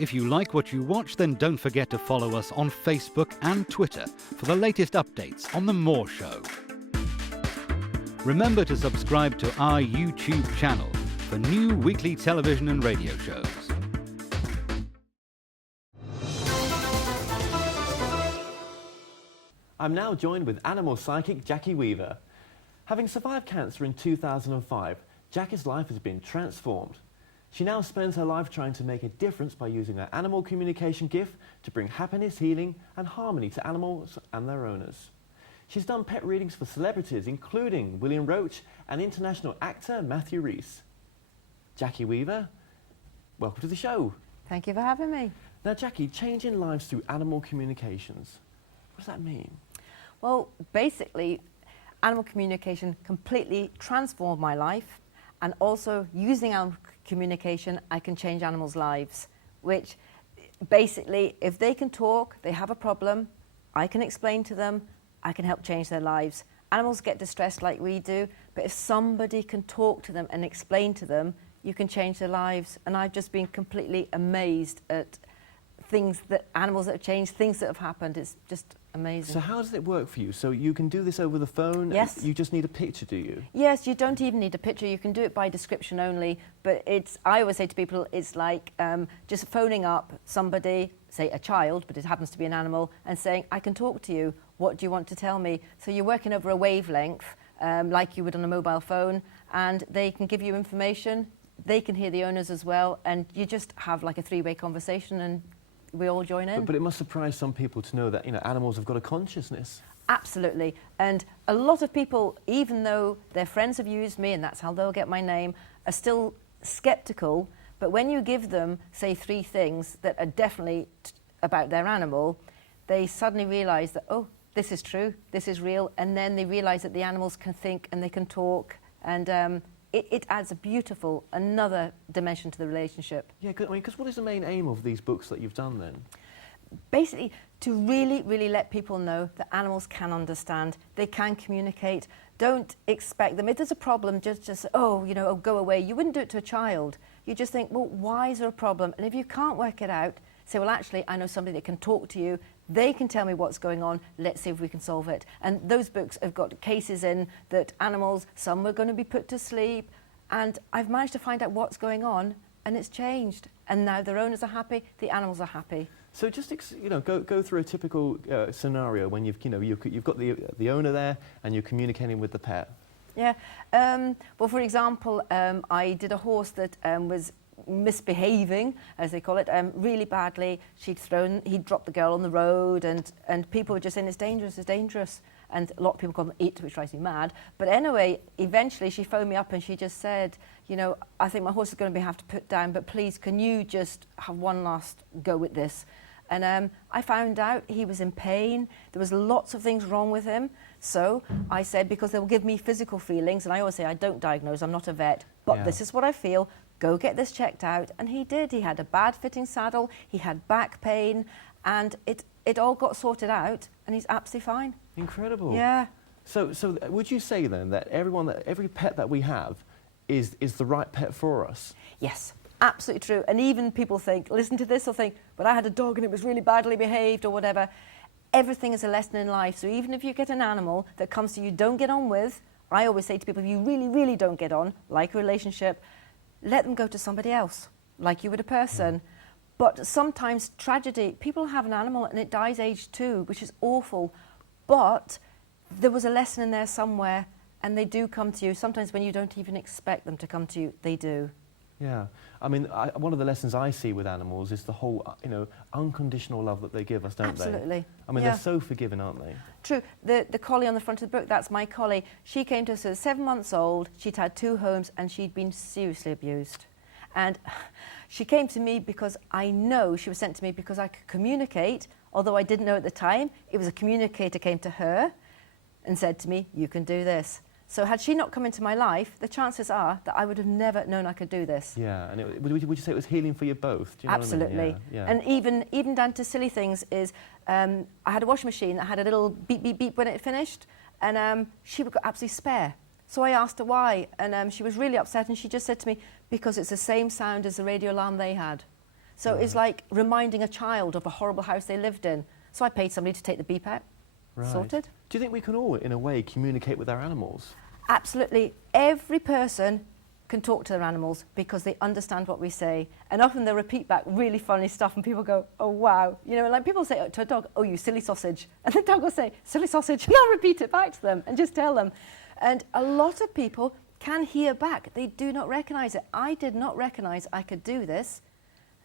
If you like what you watch, then don't forget to follow us on Facebook and Twitter for the latest updates on The More Show. Remember to subscribe to our YouTube channel for new weekly television and radio shows. I'm now joined with animal psychic Jackie Weaver. Having survived cancer in 2005, Jackie's life has been transformed. She now spends her life trying to make a difference by using her animal communication gift to bring happiness, healing and harmony to animals and their owners. She's done pet readings for celebrities including William Roach and international actor Matthew Rhys. Jackie Weaver, welcome to the show. Thank you for having me. Now Jackie, changing lives through animal communications, what does that mean? Well, basically, animal communication completely transformed my life, and also using animal communication, I can change animals' lives, which basically, if they can talk, they have a problem, I can explain to them, I can help change their lives. Animals get distressed like we do, but if somebody can talk to them and explain to them, you can change their lives. And I've just been completely amazed at things that animals that have changed, things that have happened. It's just amazing. So how does it work for you? So you can do this over the phone? Yes. You just need a picture, do you? Yes, you don't even need a picture. You can do it by description only. But I always say to people, it's like just phoning up somebody, say a child, but it happens to be an animal, and saying, I can talk to you. What do you want to tell me? So you're working over a wavelength, like you would on a mobile phone, and they can give you information. They can hear the owners as well, and you just have like a three-way conversation, and we all join in. But it must surprise some people to know that, you know, animals have got a consciousness. Absolutely. And a lot of people, even though their friends have used me, and that's how they'll get my name, are still skeptical. But when you give them, say, 3 things that are definitely about their animal, they suddenly realise that, oh, this is true, this is real, and then they realise that the animals can think and they can talk, and it adds a beautiful, another dimension to the relationship. Yeah, because what is the main aim of these books that you've done then? Basically, to really, really let people know that animals can understand, they can communicate. Don't expect them. If there's a problem, just oh, you know, oh, go away. You wouldn't do it to a child. You just think, well, why is there a problem? And if you can't work it out, say, well, actually, I know somebody that can talk to you. They can tell me what's going on. Let's see if we can solve it. And those books have got cases in that animals, some were going to be put to sleep, and I've managed to find out what's going on, and it's changed. And now their owners are happy, the animals are happy. So just go through a typical scenario when you've got the owner there and you're communicating with the pet. Yeah. Well, for example, I did a horse that was misbehaving, as they call it, really badly. He'd dropped the girl on the road, and people were just saying, it's dangerous, it's dangerous. And a lot of people call them it, which drives me mad. But anyway, eventually she phoned me up and she just said, you know, I think my horse is going to have to put down, but please, can you just have one last go with this? And I found out he was in pain. There was lots of things wrong with him. So I said, because they will give me physical feelings, and I always say, I don't diagnose, I'm not a vet, but this is what I feel. Go get this checked out. And he did. He had a bad fitting saddle, he had back pain, and it all got sorted out, and he's absolutely fine. Incredible. Yeah. So would you say then that every pet that we have is the right pet for us? Yes, absolutely true. And even people think, listen to this, or think, but I had a dog and it was really badly behaved or whatever. Everything is a lesson in life. So even if you get an animal that comes to you don't get on with, I always say to people, if you really, really don't get on, like a relationship, let them go to somebody else, like you would a person. But sometimes tragedy, people have an animal and it dies aged 2, which is awful. But there was a lesson in there somewhere, and they do come to you. Sometimes when you don't even expect them to come to you, they do. Yeah. I mean, one of the lessons I see with animals is the whole, unconditional love that they give us, don't they? Absolutely. I mean, they're so forgiving, aren't they? True. The collie on the front of the book, that's my collie. She came to us at 7 months old. She'd had 2 homes, and she'd been seriously abused. And she came to me because I know she was sent to me because I could communicate, although I didn't know at the time. It was a communicator came to her and said to me, you can do this. So had she not come into my life, the chances are that I would have never known I could do this. Yeah, and would you say it was healing for you both? Do you know Absolutely. what I mean? Yeah. And even down to silly things is, I had a washing machine that had a little beep, beep, beep when it finished, and she would go absolutely spare. So I asked her why, and she was really upset, and she just said to me, because it's the same sound as the radio alarm they had. So it's like reminding a child of a horrible house they lived in. So I paid somebody to take the beep out. Right. Sorted. Do you think we can all, in a way, communicate with our animals? Absolutely. Every person can talk to their animals because they understand what we say. And often they repeat back really funny stuff and people go, oh, wow. You know, like people say to a dog, oh, you silly sausage. And the dog will say, silly sausage. And I'll repeat it back to them and just tell them. And a lot of people can hear back. They do not recognize it. I did not recognize I could do this.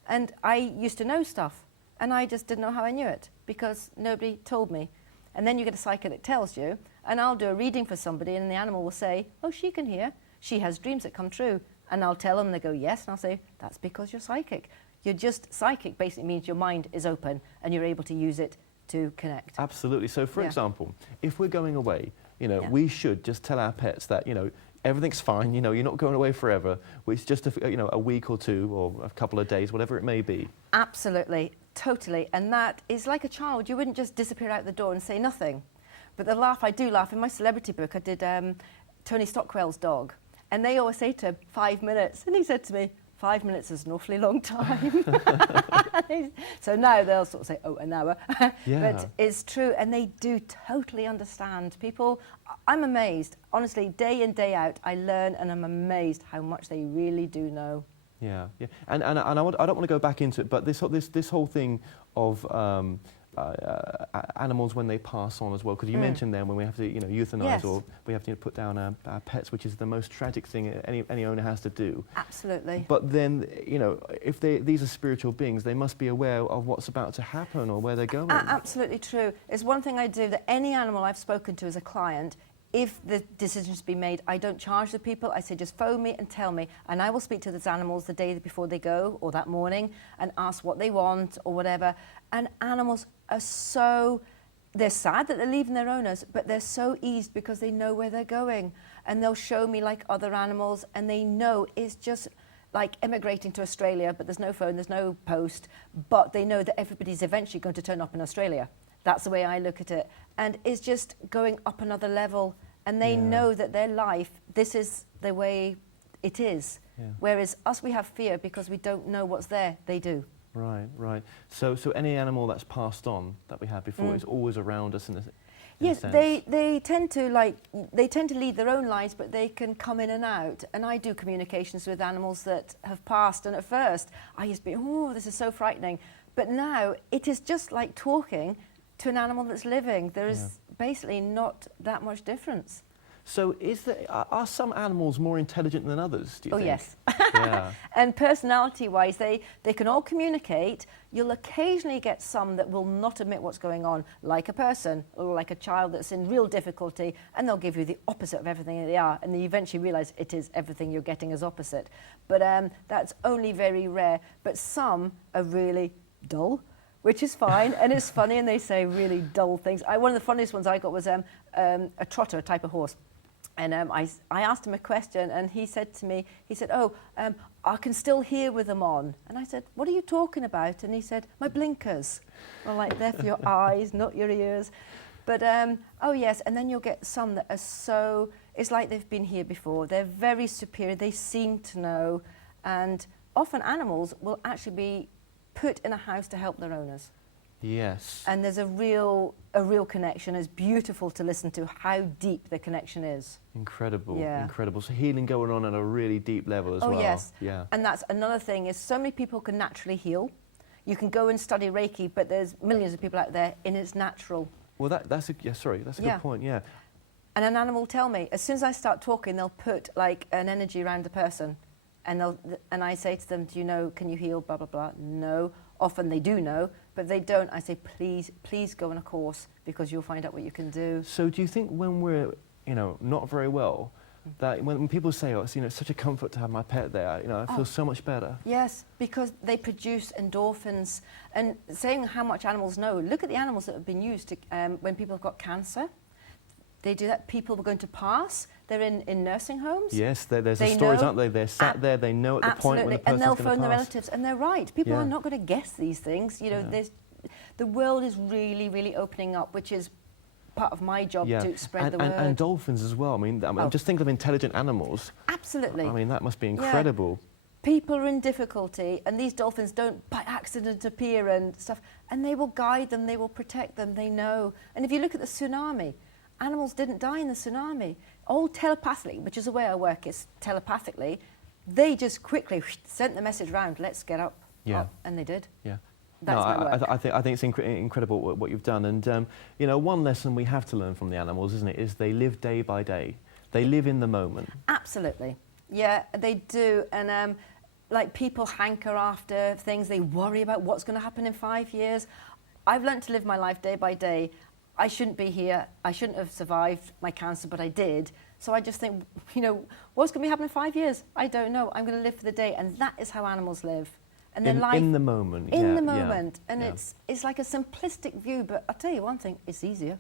And I used to know stuff. And I just didn't know how I knew it because nobody told me. And then you get a psychic that tells you, and I'll do a reading for somebody and the animal will say, oh, she can hear. She has dreams that come true. And I'll tell them, and they go, yes. And I'll say, that's because you're psychic. You're just psychic basically means your mind is open and you're able to use it to connect. Absolutely. So, for example, if we're going away, you know, we should just tell our pets that, you know, everything's fine, you know, you're not going away forever. It's just, a week or two or a couple of days, whatever it may be. Absolutely. Totally. And that is like a child. You wouldn't just disappear out the door and say nothing. But the laugh, I do laugh. In my celebrity book, I did Tony Stockwell's dog. And they always say to him, 5 minutes. And he said to me, 5 minutes is an awfully long time. So now they'll sort of say, oh, an hour. But it's true. And they do totally understand. People, I'm amazed. Honestly, day in, day out, I learn and I'm amazed how much they really do know. Yeah, yeah. And I don't want to go back into it, but this whole thing of animals when they pass on as well, because you mentioned then when we have to, you know, euthanize or we have to put down our pets, which is the most tragic thing any owner has to do. Absolutely. But then, you know, if these are spiritual beings, they must be aware of what's about to happen or where they're going. Absolutely true. It's one thing I do that any animal I've spoken to as a client, if the decision's been made, I don't charge the people. I say, just phone me and tell me. And I will speak to those animals the day before they go or that morning and ask what they want or whatever. And animals are so, they're sad that they're leaving their owners, but they're so eased because they know where they're going. And they'll show me like other animals and they know it's just like emigrating to Australia, but there's no phone, there's no post, but they know that everybody's eventually going to turn up in Australia. That's the way I look at it. And it's just going up another level. And they know that their life, this is the way it is. Yeah. Whereas us, we have fear because we don't know what's there. They do. Right, right. So any animal that's passed on that we had before is always around us in a Yes, sense. they tend to lead their own lives, but they can come in and out. And I do communications with animals that have passed. And at first, I used to be, oh, this is so frightening. But now it is just like talking to an animal that's living. There is basically not that much difference. So are some animals more intelligent than others, do you think? Oh, yes. Yeah. And personality-wise, they can all communicate. You'll occasionally get some that will not admit what's going on, like a person or like a child that's in real difficulty, and they'll give you the opposite of everything they are, and then you eventually realise it is everything you're getting as opposite. But that's only very rare. But some are really dull, which is fine, and it's funny, and they say really dull things. One of the funniest ones I got was a trotter, a type of horse. And I asked him a question, and he said to me, oh, I can still hear with them on. And I said, what are you talking about? And he said, my blinkers. Well, like, they're for your eyes, not your ears. But, oh, yes, and then you'll get some that are so, it's like they've been here before. They're very superior. They seem to know. And often animals will actually be put in a house to help their owners. Yes. And there's a real connection. It's beautiful to listen to how deep the connection is. Incredible, yeah. Incredible. So healing going on at a really deep level as well. Oh, yes. Yeah. And that's another thing, is so many people can naturally heal. You can go and study Reiki, but there's millions of people out there, and it's natural. Well, that's a good point, yeah. And an animal will tell me, as soon as I start talking, they'll put like an energy around the person. And I say to them, do you know, can you heal, blah, blah, blah? No. Often they do know, but if they don't, I say, please go on a course because you'll find out what you can do. So do you think when we're, not very well, that when people say, oh, it's such a comfort to have my pet there, I feel so much better? Yes, because they produce endorphins. And saying how much animals know, look at the animals that have been used to, when people have got cancer. They do that. People were going to pass. They're in nursing homes. Yes, there's the stories, aren't they? They're sat there. They know at the point when the person's going to pass. And they'll phone their relatives, and they're right. People are not going to guess these things. The world is really, really opening up, which is part of my job to spread the word. And dolphins as well. I mean, just think of intelligent animals. Absolutely. I mean, that must be incredible. people are in difficulty and these dolphins don't by accident appear and stuff, and they will guide them, they will protect them, they know. And if you look at the tsunami, animals didn't die in the tsunami. All telepathically, which is the way I work, is telepathically, they just quickly sent the message round, let's get up. Yeah. Up, and they did. Yeah. That's my work. I think it's incredible what you've done. And, you know, one lesson we have to learn from the animals, isn't it, is they live day by day. They live in the moment. Absolutely. Yeah, they do. And like people hanker after things, they worry about what's going to happen in 5 years. I've learned to live my life day by day. I shouldn't be here. I shouldn't have survived my cancer, but I did. So I just think, you know, what's going to be happening in 5 years? I don't know. I'm going to live for the day. And that is how animals live. And their life in the moment. In yeah, the moment. Yeah, And yeah. it's like a simplistic view, but I'll tell you one thing, it's easier.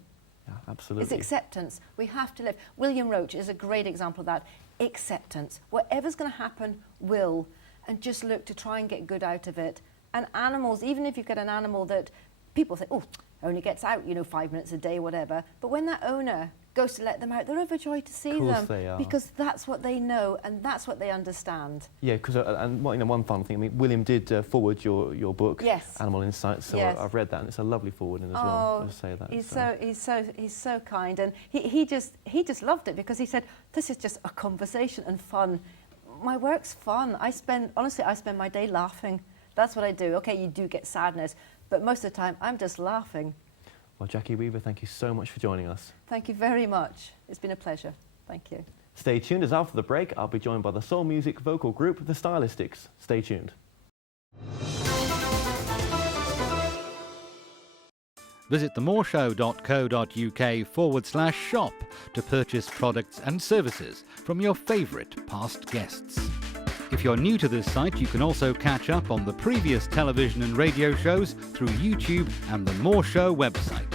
Yeah, absolutely. It's acceptance. We have to live. William Roach is a great example of that. Acceptance. Whatever's going to happen will. And just look to try and get good out of it. And animals, even if you get an animal that people think, oh, only gets out, you know, 5 minutes a day, whatever. But when that owner goes to let them out, they're overjoyed to see Of course them. they are. Because that's what they know and that's what they understand. Yeah, because and you know, one fun thing. I mean, William did forward your book, Yes. Animal Insights. So Yes. I've read that, and it's a lovely forwarding as well. I'll say that. He's so kind, and he just loved it because he said this is just a conversation and fun. My work's fun. I spend my day laughing. That's what I do. Okay, you do get sadness, but most of the time I'm just laughing. Well, Jackie Weaver, thank you so much for joining us. Thank you very much. It's been a pleasure. Thank you. Stay tuned, as after the break, I'll be joined by the soul music vocal group, The Stylistics. Stay tuned. Visit themoreshow.co.uk/shop to purchase products and services from your favourite past guests. If you're new to this site, you can also catch up on the previous television and radio shows through YouTube and the More Show website.